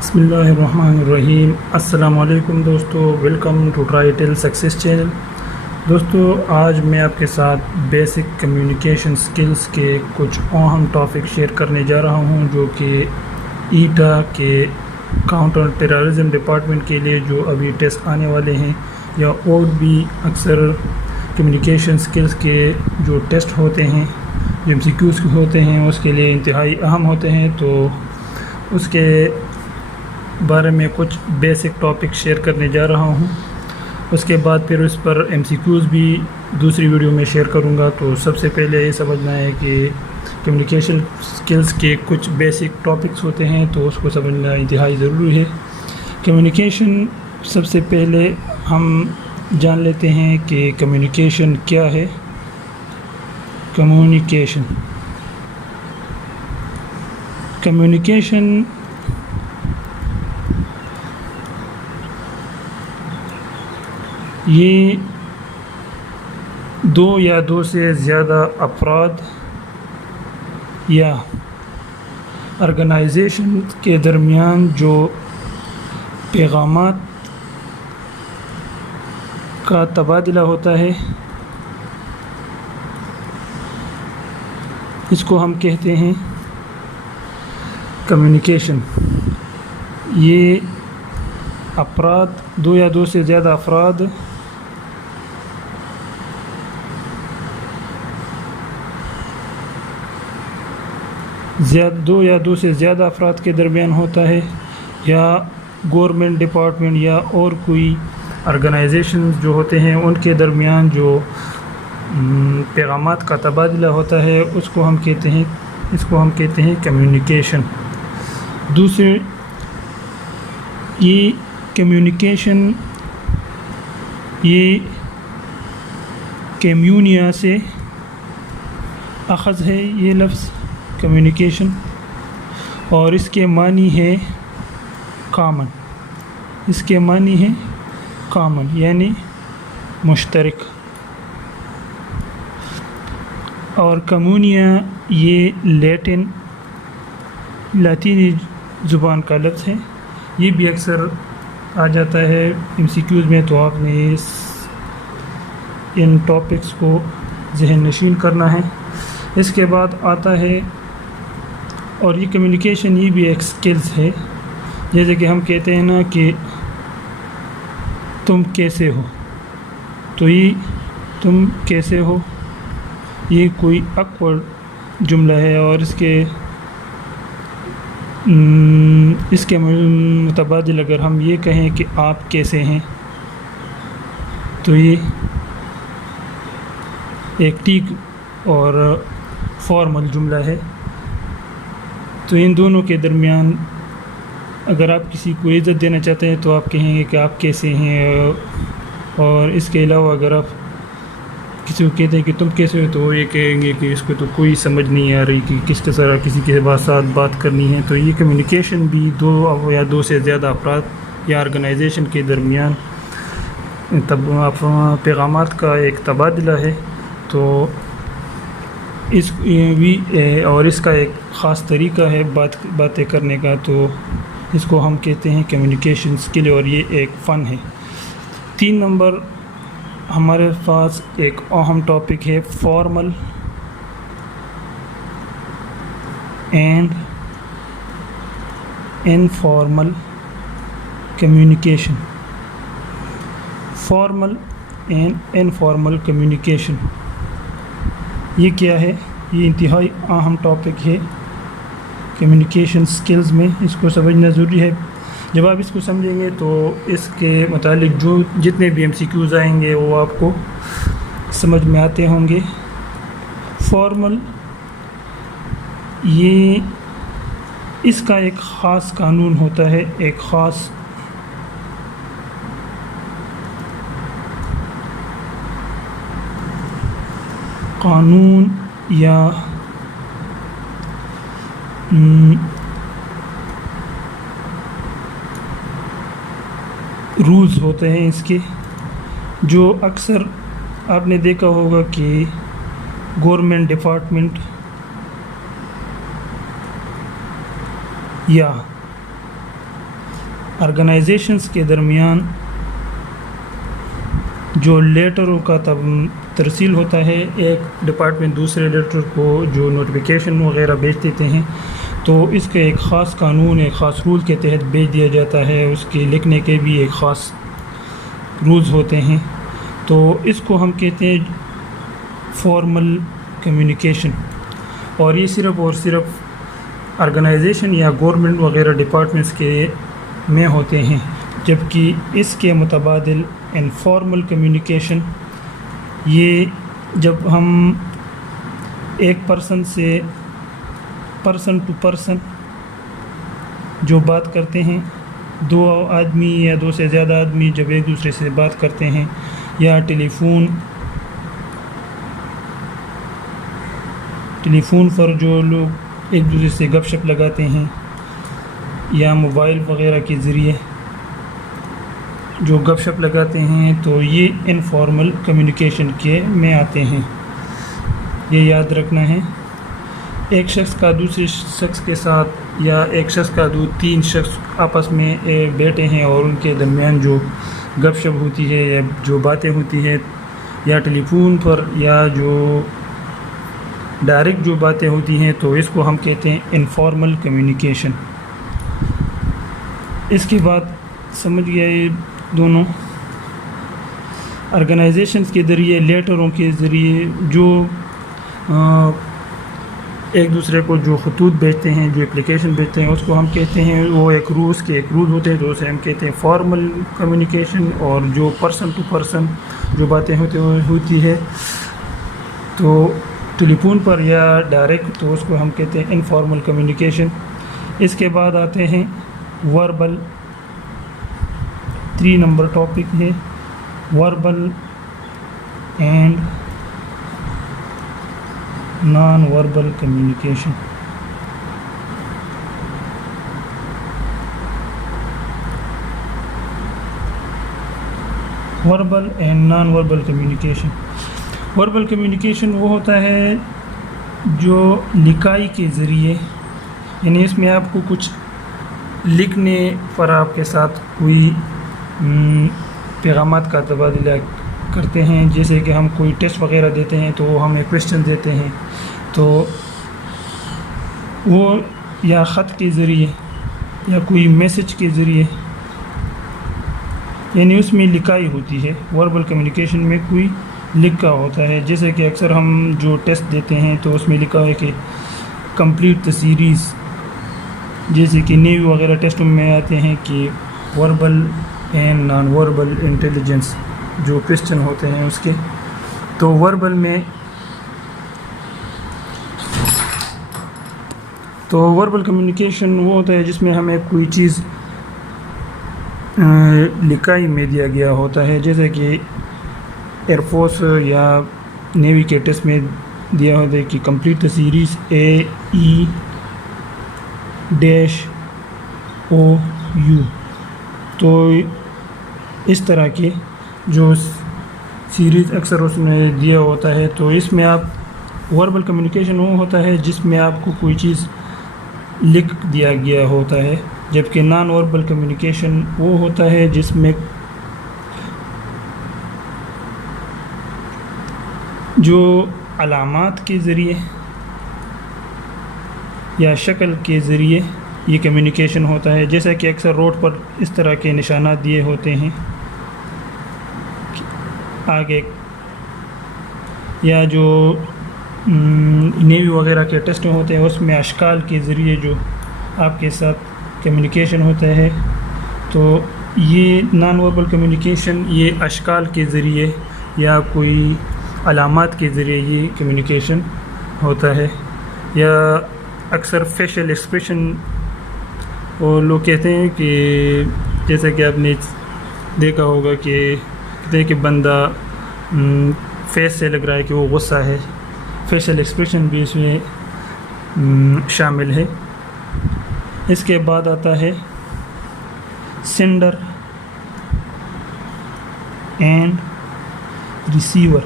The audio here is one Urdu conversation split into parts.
بسم اللہ الرحمن الرحیم۔ السلام علیکم دوستو، ویلکم ٹو ٹرائٹل سکسیس چینل۔ دوستو، آج میں آپ کے ساتھ بیسک کمیونیکیشن سکلز کے کچھ اہم ٹاپک شیئر کرنے جا رہا ہوں، جو کہ ایٹا کے کاؤنٹر ٹیررزم ڈپارٹمنٹ کے لیے جو ابھی ٹیسٹ آنے والے ہیں، یا اور بھی اکثر کمیونیکیشن سکلز کے جو ٹیسٹ ہوتے ہیں، جو MCQs ہوتے ہیں، اس کے لیے انتہائی اہم ہوتے ہیں۔ تو اس کے بارے میں کچھ بیسک ٹاپک شیئر کرنے جا رہا ہوں۔ اس کے بعد پھر اس پر MCQs بھی دوسری ویڈیو میں شیئر کروں گا۔ تو سب سے پہلے یہ سمجھنا ہے کہ کمیونیکیشن سکلز کے کچھ بیسک ٹاپکس ہوتے ہیں، تو اس کو سمجھنا انتہائی ضروری ہے۔ کمیونیکیشن، سب سے پہلے ہم جان لیتے ہیں کہ کمیونیکیشن کیا ہے۔ کمیونیکیشن یہ دو یا دو سے زیادہ افراد یا آرگنائزیشن کے درمیان جو پیغامات کا تبادلہ ہوتا ہے، اس کو ہم کہتے ہیں کمیونیکیشن۔ یہ افراد، دو یا دو سے زیادہ افراد دو یا دو سے زیادہ افراد کے درمیان ہوتا ہے، یا گورنمنٹ ڈپارٹمنٹ یا اور کوئی آرگنائزیشن جو ہوتے ہیں ان کے درمیان جو پیغامات کا تبادلہ ہوتا ہے، اس کو ہم کہتے ہیں کمیونیکیشن۔ دوسرے، یہ کمیونیکیشن یہ کمیونیا سے اخذ ہے، یہ لفظ کمیونیکیشن، اور اس کے معنی ہے کامن۔ اس کے معنی ہے کامن یعنی مشترک۔ اور کمیونیا یہ لاطینی زبان کا لفظ ہے۔ یہ بھی اکثر آ جاتا ہے MCQs میں، تو آپ نے ان ٹاپکس کو ذہن نشین کرنا ہے۔ اس کے بعد آتا ہے، اور یہ کمیونیکیشن یہ بھی ایک سکلز ہے، جیسے کہ ہم کہتے ہیں نا کہ تم کیسے ہو، تو یہ تم کیسے ہو یہ کوئی awkward جملہ ہے، اور اس کے متبادل اگر ہم یہ کہیں کہ آپ کیسے ہیں، تو یہ ایک ٹھیک اور فارمل جملہ ہے۔ تو ان دونوں کے درمیان اگر آپ کسی کو عزت دینا چاہتے ہیں تو آپ کہیں گے کہ آپ کیسے ہیں، اور اس کے علاوہ اگر آپ کسی کو کہتے ہیں کہ تم کیسے ہو، تو وہ یہ کہیں گے کہ اس کو تو کوئی سمجھ نہیں آ رہی کہ کس طرح کسی کے ساتھ بات کرنی ہے۔ تو یہ کمیونیکیشن بھی دو یا دو سے زیادہ افراد یا آرگنائزیشن کے درمیان پیغامات کا ایک تبادلہ ہے۔ تو اور اس کا ایک خاص طریقہ ہے باتیں کرنے کا، تو اس کو ہم کہتے ہیں کمیونیکیشن سکل، اور یہ ایک فن ہے۔ 3 نمبر ہمارے پاس ایک اہم ٹاپک ہے، formal and informal communication. Formal and informal communication یہ کیا ہے؟ یہ انتہائی اہم ٹاپک ہے کمیونیکیشن سکلز میں، اس کو سمجھنا ضروری ہے۔ جب آپ اس کو سمجھیں گے تو اس کے متعلق جتنے بھی MCQs آئیں گے وہ آپ کو سمجھ میں آتے ہوں گے۔ فارمل، یہ اس کا ایک خاص قانون ہوتا ہے، ایک خاص قانون یا رولز ہوتے ہیں اس کے، جو اکثر آپ نے دیکھا ہوگا کہ گورنمنٹ ڈپارٹمنٹ یا آرگنائزیشنز کے درمیان جو لیٹروں کا ترسیل ہوتا ہے، ایک ڈپارٹمنٹ دوسرے لیٹر کو جو نوٹیفیکیشن وغیرہ بھیج دیتے ہیں، تو اس کا ایک خاص قانون، ایک خاص رول کے تحت بھیج دیا جاتا ہے. اس کے لکھنے کے بھی ایک خاص رولز ہوتے ہیں. تو اس کو ہم کہتے ہیں فارمل کمیونیکیشن، اور یہ صرف اور صرف آرگنائزیشن یا گورنمنٹ وغیرہ ڈپارٹمنٹس کے میں ہوتے ہیں، جبکہ اس کے متبادل انفارمل کمیونیکیشن، یہ جب ہم ایک پرسن سے پرسن ٹو پرسن جو بات کرتے ہیں، دو آدمی یا دو سے زیادہ آدمی جب ایک دوسرے سے بات کرتے ہیں، یا ٹیلی فون پر جو لوگ ایک دوسرے سے گپ شپ لگاتے ہیں، یا موبائل وغیرہ کے ذریعے جو گپ شپ لگاتے ہیں، تو یہ انفارمل کمیونیکیشن کے میں آتے ہیں. یہ یاد رکھنا ہے. ایک شخص کا دوسرے شخص کے ساتھ، یا ایک شخص کا تین شخص آپس میں بیٹھے ہیں اور ان کے درمیان جو گپ شپ ہوتی ہے یا جو باتیں ہوتی ہے، یا ٹیلی فون پر یا جو ڈائریکٹ جو باتیں ہوتی ہیں، تو اس کو ہم کہتے ہیں انفارمل کمیونیکیشن. اس کے بعد سمجھ گیا یہ دونوں آرگنائزیشنز کے ذریعے، لیٹروں کے ذریعے جو ایک دوسرے کو جو خطوط بھیجتے ہیں، جو اپلیکیشن بھیجتے ہیں، اس کو ہم کہتے ہیں، وہ ایک رول ہوتے ہیں، تو اسے ہم کہتے ہیں فارمل کمیونیکیشن. اور جو پرسن ٹو پرسن جو باتیں ہوتی ہے تو ٹیلی فون پر یا ڈائریکٹ، تو اس کو ہم کہتے ہیں انفارمل کمیونیکیشن. اس کے بعد آتے ہیں وربل. 3 نمبر ٹاپک ہے verbal and non verbal communication. Verbal and non verbal communication. Verbal communication وہ ہوتا ہے جو لکھائی کے ذریعے، یعنی اس میں آپ کو کچھ لکھنے پر آپ کے ساتھ کوئی پیغامات کا تبادلہ کرتے ہیں. جیسے کہ ہم کوئی ٹیسٹ وغیرہ دیتے ہیں تو وہ ہمیں کویشچن دیتے ہیں، تو وہ یا خط کے ذریعے یا کوئی میسج کے ذریعے، یعنی اس میں لکھائی ہوتی ہے. وربل کمیونیکیشن میں کوئی لکھا ہوتا ہے. جیسے کہ اکثر ہم جو ٹیسٹ دیتے ہیں تو اس میں لکھا ہے کہ کمپلیٹ دا سیریز، جیسے کہ نیوی وغیرہ ٹیسٹوں میں آتے ہیں کہ verbal and non verbal intelligence جو کویشچن ہوتے ہیں اس کے. تو وربل میں وربل کمیونیکیشن وہ ہوتا ہے جس میں ہمیں کوئی چیز لکھائی میں دیا گیا ہوتا ہے. جیسے کہ ایئر فورس یا نیوی کے ٹیسٹ میں دیا ہوتا ہے کہ کمپلیٹ دا سیریز AE-OU. تو اس طرح کی جو سیریز اکثر اس میں دیا ہوتا ہے. تو اس میں آپ وربل کمیونیکیشن وہ ہوتا ہے جس میں آپ کو کوئی چیز لکھ دیا گیا ہوتا ہے، جبکہ نان وربل کمیونیکیشن وہ ہوتا ہے جس میں جو علامات کے ذریعے یا شکل کے ذریعے یہ کمیونیکیشن ہوتا ہے. جیسا کہ اکثر روڈ پر اس طرح کے نشانات دیے ہوتے ہیں آگے، یا جو نیوی وغیرہ کے ٹیسٹ ہوتے ہیں اس میں اشکال کے ذریعے جو آپ کے ساتھ کمیونیکیشن ہوتا ہے. تو یہ نان وربل کمیونیکیشن یہ اشکال کے ذریعے یا کوئی علامات کے ذریعے یہ کمیونیکیشن ہوتا ہے. یا اکثر فیشل ایکسپریشن وہ لوگ کہتے ہیں کہ جیسا کہ آپ نے دیکھا ہوگا کہ کہتے ہیں کہ بندہ فیس سے لگ رہا ہے کہ وہ غصہ ہے. فیشل ایکسپریشن بھی اس میں شامل ہے. اس کے بعد آتا ہے سینڈر اینڈ ریسیور.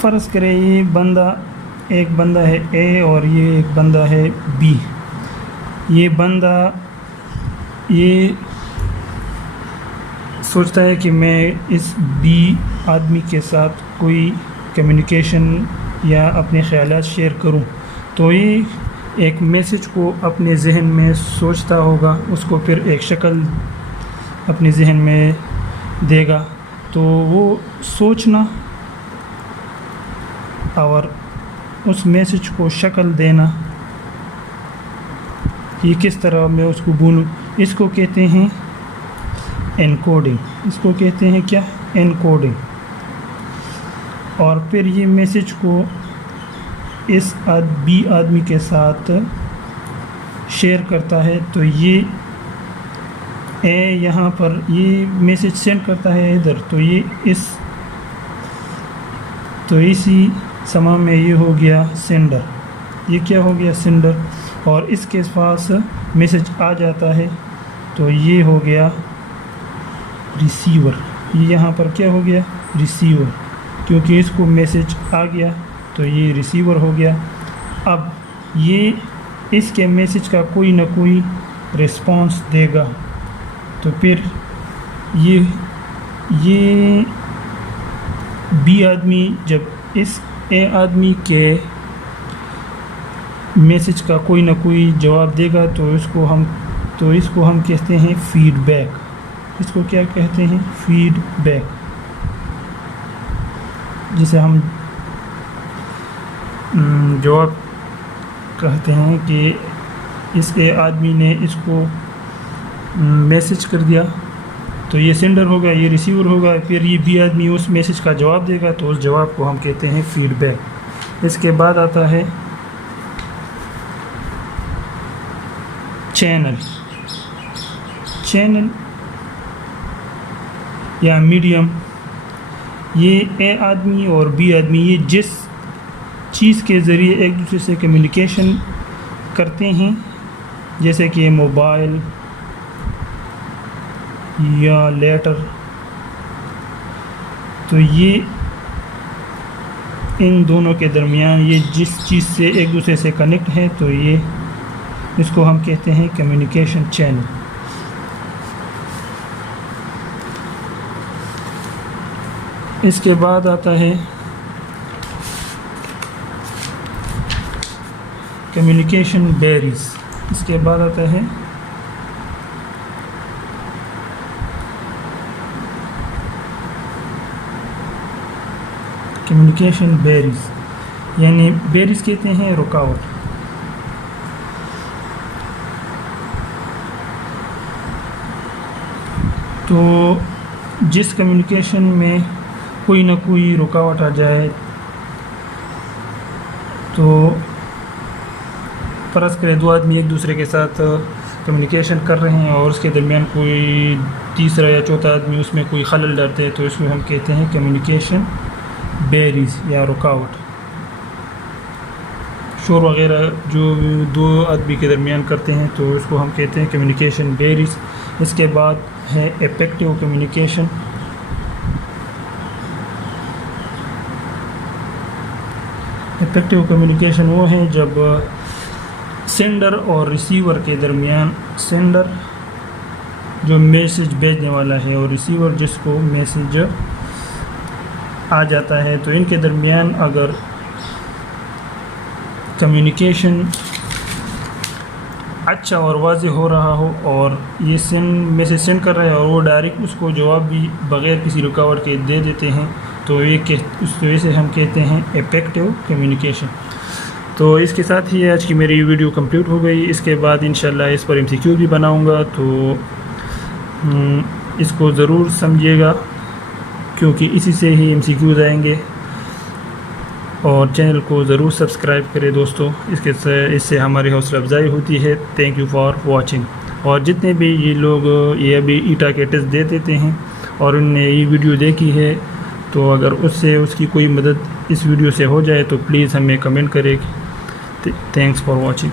فرض کرے یہ بندہ ایک بندہ ہے اے اور یہ ایک بندہ ہے بی. یہ بندہ یہ سوچتا ہے کہ میں اس بی آدمی کے ساتھ کوئی کمیونیکیشن یا اپنے خیالات شیئر کروں. تو یہ ایک میسج کو اپنے ذہن میں سوچتا ہوگا، اس کو پھر ایک شکل اپنے ذہن میں دے گا. تو وہ سوچنا اور اس میسج کو شکل دینا، یہ کس طرح میں اس کو بولوں، اس کو کہتے ہیں انکوڈنگ. اس کو کہتے ہیں کیا؟ انکوڈنگ. اور پھر یہ میسج کو اس بی آدمی کے ساتھ شیئر کرتا ہے. تو یہ اے یہاں پر یہ میسج سینڈ کرتا ہے ادھر، تو یہ اسی سما میں یہ ہو گیا سینڈر. یہ کیا ہو گیا؟ سینڈر. اور اس کے پاس میسج آ جاتا ہے تو یہ ہو گیا ریسیور. یہ یہاں پر کیا ہو گیا؟ ریسیور. کیونکہ اس کو میسج آ گیا تو یہ ریسیور ہو گیا. اب یہ اس کے میسج کا کوئی نہ کوئی رسپانس دے گا. تو پھر یہ بی آدمی جب اس اے آدمی کے میسج کا کوئی نہ کوئی جواب دے گا تو اس کو ہم کہتے ہیں فیڈ بیک. اس کو کیا کہتے ہیں؟ Feedback. جسے ہم جواب کہتے ہیں کہ اس اے آدمی نے اس کو میسج کر دیا تو یہ سینڈر ہوگا، یہ ریسیور ہوگا. پھر یہ بی آدمی اس میسج کا جواب دے گا تو اس جواب کو ہم کہتے ہیں فیڈ بیک. اس کے بعد آتا ہے چینل یا میڈیم. یہ اے آدمی اور بی آدمی یہ جس چیز کے ذریعے ایک دوسرے سے کمیونیکیشن کرتے ہیں، جیسے کہ موبائل یا لیٹر، تو یہ ان دونوں کے درمیان یہ جس چیز سے ایک دوسرے سے کنیکٹ ہے تو اس کو ہم کہتے ہیں کمیونیکیشن چینل. اس کے بعد آتا ہے کمیونیکیشن بیریز. اس کے بعد آتا ہے کمیونیکیشن بیریز، یعنی بیریز کہتے ہیں رکاوٹ. تو جس کمیونیکیشن میں کوئی نہ کوئی رکاوٹ آ جائے، تو فرض کرے دو آدمی ایک دوسرے کے ساتھ کمیونیکیشن کر رہے ہیں اور اس کے درمیان کوئی تیسرا یا چوتھا آدمی اس میں کوئی خلل ڈالتے ہیں تو اس کو ہم کہتے ہیں کمیونیکیشن بیریز یا رکاوٹ. شور وغیرہ جو دو آدمی کے درمیان کرتے ہیں تو اس کو ہم کہتے ہیں کمیونیکیشن بیریز. اس کے بعد ہے افیکٹو کمیونیکیشن. افیکٹو کمیونیکیشن وہ ہے جب سینڈر اور ریسیور کے درمیان، سینڈر جو میسج بھیجنے والا ہے اور ریسیور جس کو میسج آ جاتا ہے، تو ان کے درمیان اگر کمیونیکیشن اچھا اور واضح ہو رہا ہو اور یہ میسج سینڈ کر رہا ہے اور وہ ڈائریکٹ اس کو جواب بھی بغیر کسی رکاوٹ کے دے دیتے ہیں، تو اس وجہ سے ہم کہتے ہیں افیکٹو کمیونیکیشن. تو اس کے ساتھ ہی آج کی میری ویڈیو کمپلیٹ ہو گئی. اس کے بعد انشاءاللہ اس پر MCQ بھی بناؤں گا، تو اس کو ضرور سمجھیے گا کیونکہ اسی سے ہی MCQs آئیں گے. اور چینل کو ضرور سبسکرائب کریں دوستو، اس سے ہماری حوصلہ افزائی ہوتی ہے. Thank you for watching. اور جتنے بھی یہ لوگ یہ ابھی ایٹا کے ٹیسٹ دے دیتے ہیں اور ان نے یہ ویڈیو دیکھی ہے، تو اگر اس کی کوئی مدد اس ویڈیو سے ہو جائے تو پلیز ہمیں کمنٹ کریں. Thanks for watching.